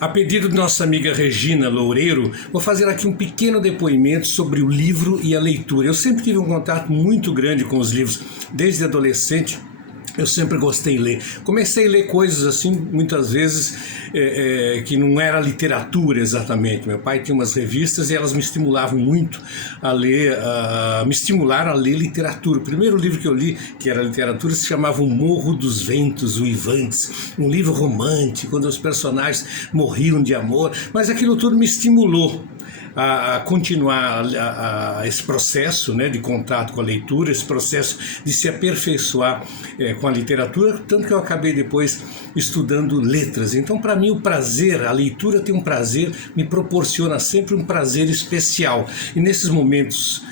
A pedido de nossa amiga Regina Loureiro, vou fazer aqui um pequeno depoimento sobre o livro e a leitura. Eu sempre tive um contato muito grande com os livros, desde adolescente. Eu sempre gostei de ler. Comecei a ler coisas assim, muitas vezes, que não era literatura exatamente. Meu pai tinha umas revistas e elas me estimulavam muito a ler, me estimularam a ler literatura. O primeiro livro que eu li, que era literatura, se chamava O Morro dos Ventos Uivantes. Um livro romântico, quando os personagens morriam de amor, mas aquilo tudo me estimulou a continuar esse processo, né, de contato com a leitura, esse processo de se aperfeiçoar com a literatura, tanto que eu acabei depois estudando letras. Então, para mim, o prazer, a leitura tem um prazer, me proporciona sempre um prazer especial. E nesses momentos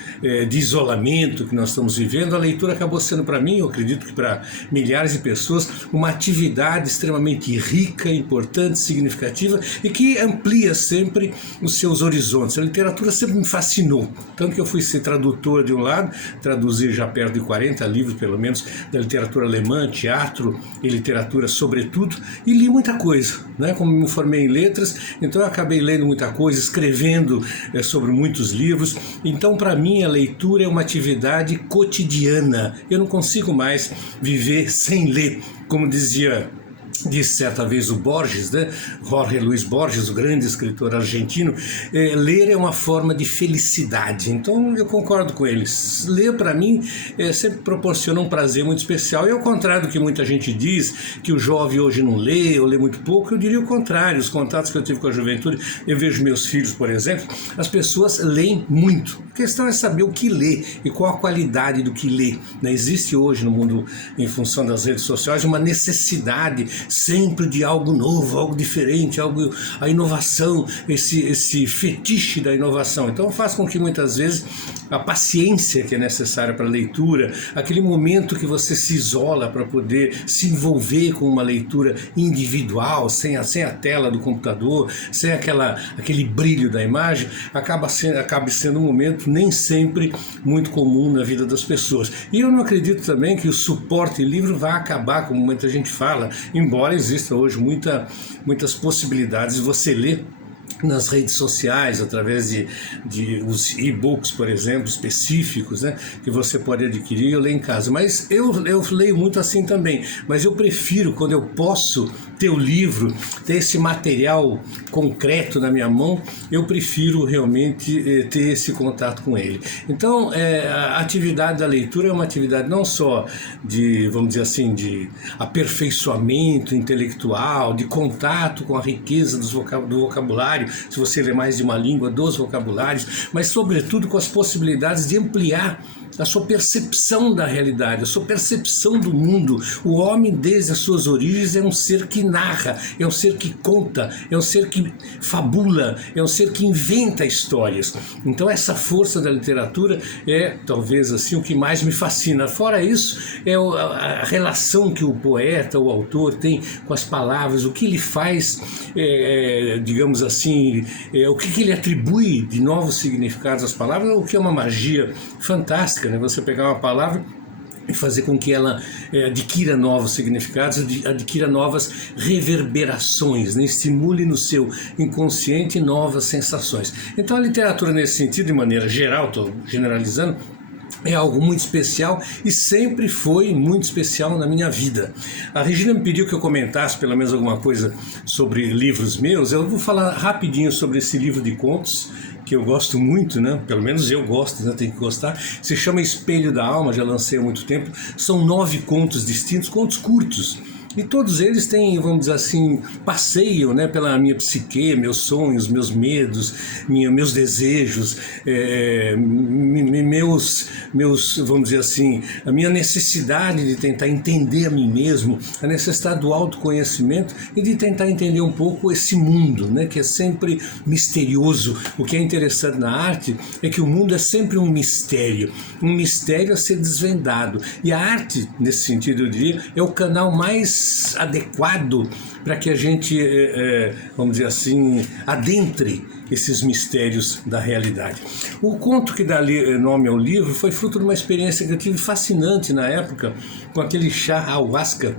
de isolamento que nós estamos vivendo, a leitura acabou sendo para mim, eu acredito que para milhares de pessoas, uma atividade extremamente rica, importante, significativa e que amplia sempre os seus horizontes. A literatura sempre me fascinou, tanto que eu fui ser tradutor de um lado, traduzi já perto de 40 livros, pelo menos, da literatura alemã, teatro e literatura sobretudo, e li muita coisa, né? Como me formei em letras, então eu acabei lendo muita coisa, escrevendo sobre muitos livros. Então, para mim, a leitura é uma atividade cotidiana. Eu não consigo mais viver sem ler, como disse certa vez o Borges, né? Jorge Luis Borges, o grande escritor argentino, ler é uma forma de felicidade. Então eu concordo com eles. Ler para mim sempre proporciona um prazer muito especial. E ao contrário do que muita gente diz, que o jovem hoje não lê ou lê muito pouco, eu diria o contrário. Os contatos que eu tive com a juventude, eu vejo meus filhos, por exemplo, as pessoas leem muito. A questão é saber o que lê e qual a qualidade do que lê, né? Existe hoje no mundo, em função das redes sociais, uma necessidade sempre de algo novo, algo diferente, a inovação, esse fetiche da inovação. Então faz com que muitas vezes a paciência que é necessária para a leitura, aquele momento que você se isola para poder se envolver com uma leitura individual, sem a tela do computador, sem aquele brilho da imagem, acaba sendo um momento nem sempre muito comum na vida das pessoas. E eu não acredito também que o suporte livro vai acabar, como muita gente fala, embora exista hoje muitas possibilidades de você ler nas redes sociais, através de os e-books, por exemplo, específicos, né, que você pode adquirir e ler em casa. Mas eu leio muito assim também, mas eu prefiro, quando eu posso ter o livro, ter esse material concreto na minha mão, eu prefiro realmente ter esse contato com ele. Então, a atividade da leitura é uma atividade não só de, vamos dizer assim, de aperfeiçoamento intelectual, de contato com a riqueza do vocabulário, se você lê mais de uma língua, dos vocabulários, mas sobretudo com as possibilidades de ampliar a sua percepção da realidade, a sua percepção do mundo. O homem, desde as suas origens, é um ser que narra, é um ser que conta, é um ser que fabula, é um ser que inventa histórias. Então essa força da literatura é, talvez assim, o que mais me fascina. Fora isso, é a relação que o poeta, o autor tem com as palavras, o que ele faz, digamos assim, o que ele atribui de novos significados às palavras, o que é uma magia fantástica, né? Você pegar uma palavra e fazer com que ela adquira novos significados, adquira novas reverberações, né? Estimule no seu inconsciente novas sensações. Então a literatura, nesse sentido, de maneira geral, estou generalizando, é algo muito especial e sempre foi muito especial na minha vida. A Regina me pediu que eu comentasse pelo menos alguma coisa sobre livros meus. Eu vou falar rapidinho sobre esse livro de contos que eu gosto muito, né? Pelo menos eu gosto, né? Tem que gostar. Se chama Espelho da Alma, já lancei há muito tempo. São 9 contos distintos, contos curtos. E todos eles têm, vamos dizer assim, passeiam, né, pela minha psique, meus sonhos, meus medos, meus desejos, vamos dizer assim, a minha necessidade de tentar entender a mim mesmo, a necessidade do autoconhecimento e de tentar entender um pouco esse mundo, né, que é sempre misterioso. O que é interessante na arte é que o mundo é sempre um mistério a ser desvendado. E a arte, nesse sentido, eu diria, é o canal mais adequado para que a gente, vamos dizer assim, adentre esses mistérios da realidade. O conto que dá nome ao livro foi fruto de uma experiência que eu tive fascinante na época com aquele chá ayahuasca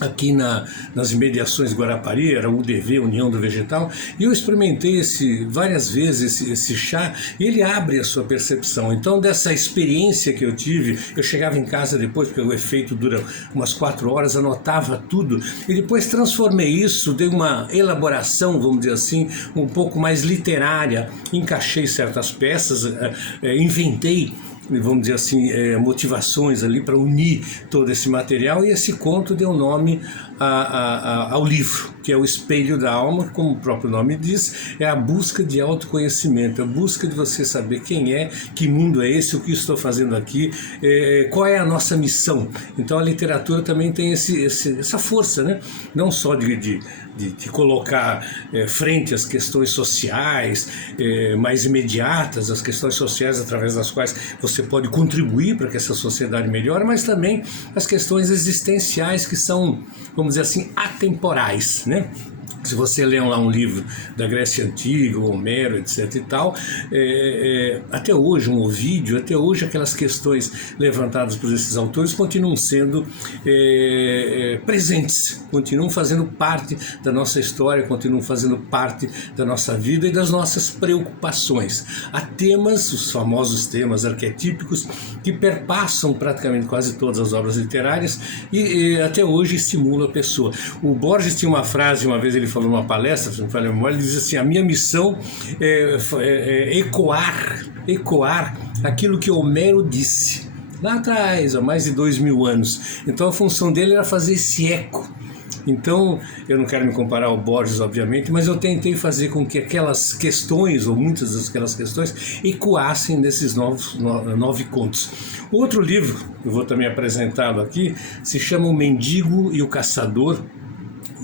aqui nas imediações de Guarapari, era o UDV, União do Vegetal, e eu experimentei várias vezes esse chá, e ele abre a sua percepção. Então, dessa experiência que eu tive, eu chegava em casa depois, porque o efeito dura umas 4 horas, anotava tudo, e depois transformei isso, dei uma elaboração, vamos dizer assim, um pouco mais literária, encaixei certas peças, inventei, vamos dizer assim, motivações ali para unir todo esse material, e esse conto deu nome ao livro, que é o Espelho da Alma, como o próprio nome diz, é a busca de autoconhecimento, a busca de você saber quem é, que mundo é esse, o que estou fazendo aqui, qual é a nossa missão. Então a literatura também tem essa força, né? Não só de colocar frente às questões sociais mais imediatas, as questões sociais através das quais você pode contribuir para que essa sociedade melhore, mas também as questões existenciais que são, vamos dizer assim, atemporais, né? Se você lê lá um livro da Grécia Antiga, Homero, etc. e tal, até hoje, um Ovídio, até hoje aquelas questões levantadas por esses autores continuam sendo presentes, continuam fazendo parte da nossa história, continuam fazendo parte da nossa vida e das nossas preocupações. Há temas, os famosos temas arquetípicos, que perpassam praticamente quase todas as obras literárias e até hoje estimulam a pessoa. O Borges tinha uma frase, uma vez ele falou numa palestra, se não me falha a memória, ele diz assim: a minha missão é ecoar aquilo que Homero disse lá atrás, há mais de 2000 anos. Então a função dele era fazer esse eco. Então, eu não quero me comparar ao Borges, obviamente, mas eu tentei fazer com que aquelas questões, ou muitas daquelas questões, ecoassem nesses 9 contos. Outro livro, que eu vou também apresentá-lo aqui, se chama O Mendigo e o Caçador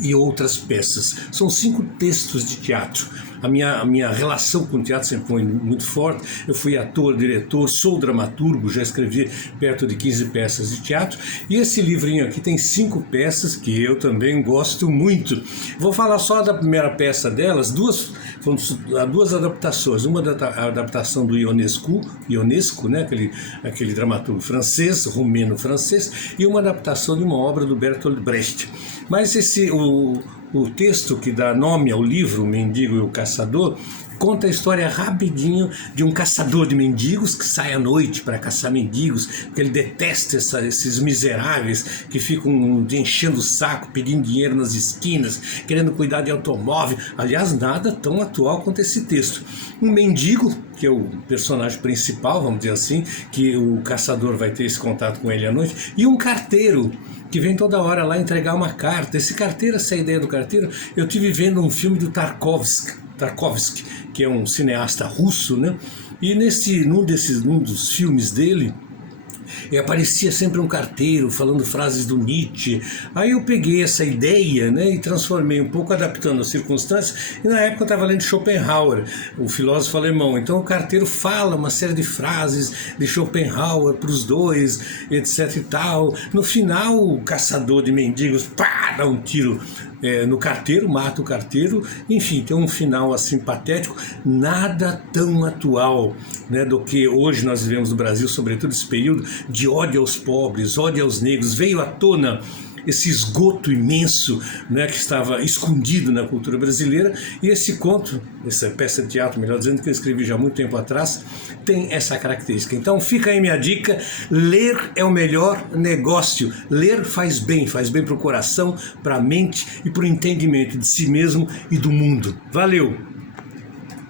e Outras Peças. São 5 textos de teatro. A minha relação com o teatro sempre foi muito forte. Eu fui ator, diretor, sou dramaturgo, já escrevi perto de 15 peças de teatro. E esse livrinho aqui tem 5 peças que eu também gosto muito. Vou falar só da primeira peça delas, duas adaptações. Uma da adaptação do Ionesco, né? aquele dramaturgo francês, romeno-francês, e uma adaptação de uma obra do Bertolt Brecht. Mas o texto que dá nome ao livro, O Mendigo e o Caçador, conta a história rapidinho de um caçador de mendigos que sai à noite para caçar mendigos, porque ele detesta esses miseráveis que ficam enchendo o saco, pedindo dinheiro nas esquinas, querendo cuidar de automóvel. Aliás, nada tão atual quanto esse texto. Um mendigo, que é o personagem principal, vamos dizer assim, que o caçador vai ter esse contato com ele à noite, e um carteiro, que vem toda hora lá entregar uma carta. Esse carteiro, essa ideia do carteiro, eu tive vendo um filme do Tarkovsky, que é um cineasta russo, né? E num dos filmes dele, aparecia sempre um carteiro falando frases do Nietzsche. Aí eu peguei essa ideia, né, e transformei um pouco, adaptando as circunstâncias, e na época eu estava lendo Schopenhauer, o filósofo alemão. Então o carteiro fala uma série de frases de Schopenhauer para os dois, etc e tal. No final, o caçador de mendigos dá um tiro no carteiro, mata o carteiro. Enfim, tem um final assim patético, nada tão atual, né, do que hoje nós vivemos no Brasil, sobretudo esse período de ódio aos pobres, ódio aos negros. Veio à tona esse esgoto imenso, né, que estava escondido na cultura brasileira, e esse conto, essa peça de teatro, melhor dizendo, que eu escrevi já há muito tempo atrás, tem essa característica. Então fica aí minha dica: ler é o melhor negócio. Ler faz bem para o coração, para a mente e para o entendimento de si mesmo e do mundo. Valeu!